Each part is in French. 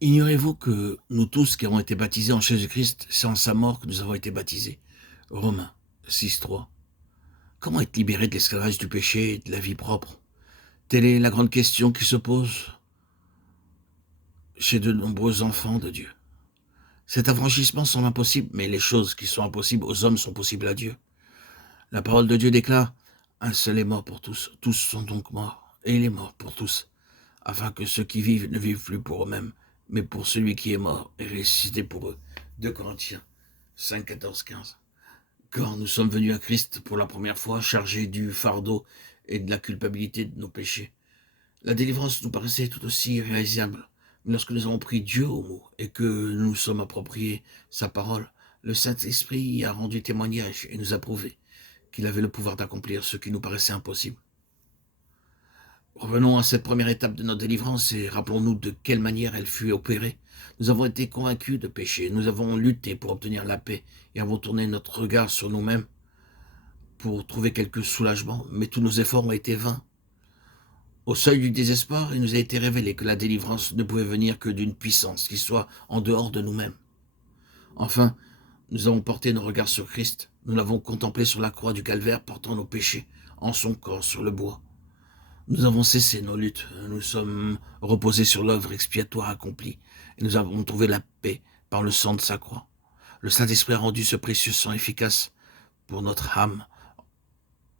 Ignorez-vous que nous tous qui avons été baptisés en Jésus-Christ, c'est en sa mort que nous avons été baptisés. Romains 6.3. Comment être libéré de l'esclavage du péché et de la vie propre? Telle est la grande question qui se pose chez de nombreux enfants de Dieu. Cet affranchissement semble impossible, mais les choses qui sont impossibles aux hommes sont possibles à Dieu. La parole de Dieu déclare: un seul est mort pour tous, tous sont donc morts, et il est mort pour tous, afin que ceux qui vivent ne vivent plus pour eux-mêmes, mais pour celui qui est mort et ressuscité pour eux. 2 Corinthiens 5, 14, 15. Quand nous sommes venus à Christ pour la première fois, chargés du fardeau et de la culpabilité de nos péchés, la délivrance nous paraissait tout aussi réalisable. Mais lorsque nous avons pris Dieu au mot et que nous nous sommes appropriés sa parole, le Saint-Esprit a rendu témoignage et nous a prouvé qu'il avait le pouvoir d'accomplir ce qui nous paraissait impossible. Revenons à cette première étape de notre délivrance et rappelons-nous de quelle manière elle fut opérée. Nous avons été convaincus de péché, nous avons lutté pour obtenir la paix et avons tourné notre regard sur nous-mêmes pour trouver quelque soulagement, mais tous nos efforts ont été vains. Au seuil du désespoir, il nous a été révélé que la délivrance ne pouvait venir que d'une puissance qui soit en dehors de nous-mêmes. Enfin, nous avons porté nos regards sur Christ, nous l'avons contemplé sur la croix du calvaire portant nos péchés en son corps sur le bois. Nous avons cessé nos luttes, nous sommes reposés sur l'œuvre expiatoire accomplie, et nous avons trouvé la paix par le sang de sa croix. Le Saint-Esprit a rendu ce précieux sang efficace pour notre âme,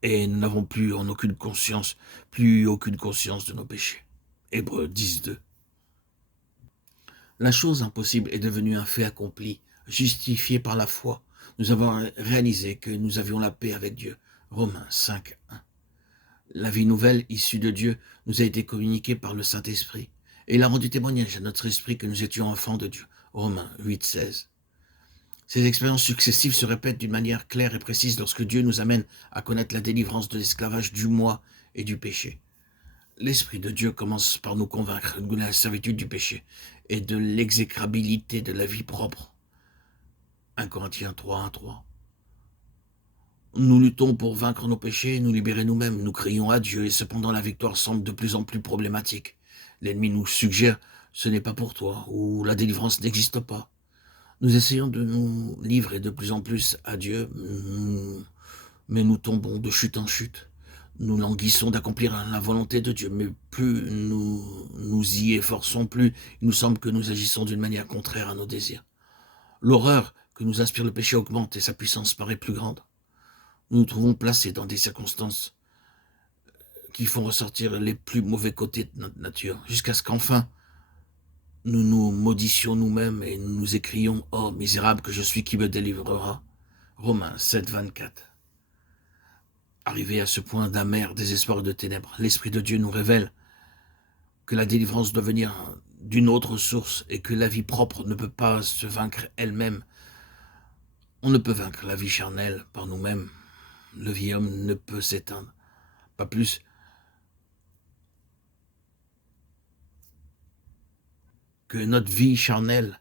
et nous n'avons plus aucune conscience de nos péchés. Hébreux 10.2. La chose impossible est devenue un fait accompli, justifié par la foi. Nous avons réalisé que nous avions la paix avec Dieu. Romains 5.1. La vie nouvelle, issue de Dieu, nous a été communiquée par le Saint-Esprit. Et il a rendu témoignage à notre esprit que nous étions enfants de Dieu. Romains 8.16. Ces expériences successives se répètent d'une manière claire et précise lorsque Dieu nous amène à connaître la délivrance de l'esclavage du moi et du péché. L'Esprit de Dieu commence par nous convaincre de la servitude du péché et de l'exécrabilité de la vie propre. 1 Corinthiens 3.1.3. Nous luttons pour vaincre nos péchés et nous libérer nous-mêmes. Nous crions à Dieu et cependant la victoire semble de plus en plus problématique. L'ennemi nous suggère « ce n'est pas pour toi » ou « la délivrance n'existe pas ». Nous essayons de nous livrer de plus en plus à Dieu, mais nous tombons de chute en chute. Nous languissons d'accomplir la volonté de Dieu, mais plus nous nous y efforçons, plus il nous semble que nous agissons d'une manière contraire à nos désirs. L'horreur que nous inspire le péché augmente et sa puissance paraît plus grande. Nous nous trouvons placés dans des circonstances qui font ressortir les plus mauvais côtés de notre nature, jusqu'à ce qu'enfin, nous nous maudissions nous-mêmes et nous nous écrions « Oh, misérable que je suis, qui me délivrera ?» Romains 7.24. Arrivé à ce point d'amer désespoir et de ténèbres, l'Esprit de Dieu nous révèle que la délivrance doit venir d'une autre source et que la vie propre ne peut pas se vaincre elle-même. On ne peut vaincre la vie charnelle par nous-mêmes. Le vieil homme ne peut s'éteindre, pas plus que notre vie charnelle.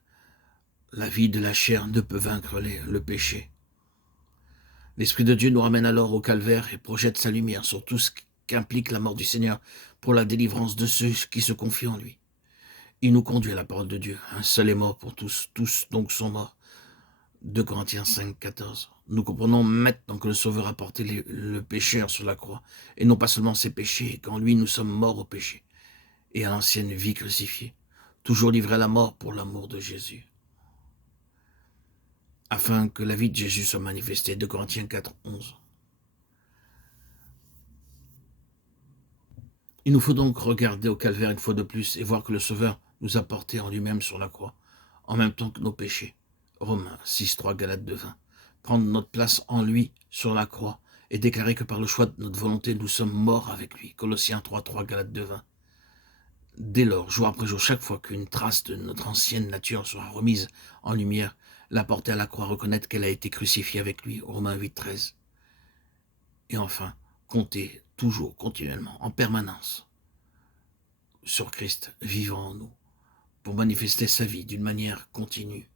La vie de la chair ne peut vaincre le péché. L'Esprit de Dieu nous ramène alors au calvaire et projette sa lumière sur tout ce qu'implique la mort du Seigneur pour la délivrance de ceux qui se confient en lui. Il nous conduit à la parole de Dieu. Un seul est mort pour tous, tous donc sont morts. 2 Corinthiens 5, 14. Nous comprenons maintenant que le Sauveur a porté le pécheur sur la croix, et non pas seulement ses péchés, qu'en lui nous sommes morts au péché, et à l'ancienne vie crucifiée, toujours livrés à la mort pour l'amour de Jésus, afin que la vie de Jésus soit manifestée. 2 Corinthiens 4, 11. Il nous faut donc regarder au calvaire une fois de plus et voir que le Sauveur nous a portés en lui-même sur la croix, en même temps que nos péchés. Romains 6, 3, Galates 2, 20. Prendre notre place en lui sur la croix et déclarer que par le choix de notre volonté, nous sommes morts avec lui. Colossiens 3, 3, Galates 2, 20. Dès lors, jour après jour, chaque fois qu'une trace de notre ancienne nature sera remise en lumière, la porter à la croix, reconnaître qu'elle a été crucifiée avec lui. Romains 8, 13. Et enfin, compter toujours, continuellement, en permanence, sur Christ vivant en nous, pour manifester sa vie d'une manière continue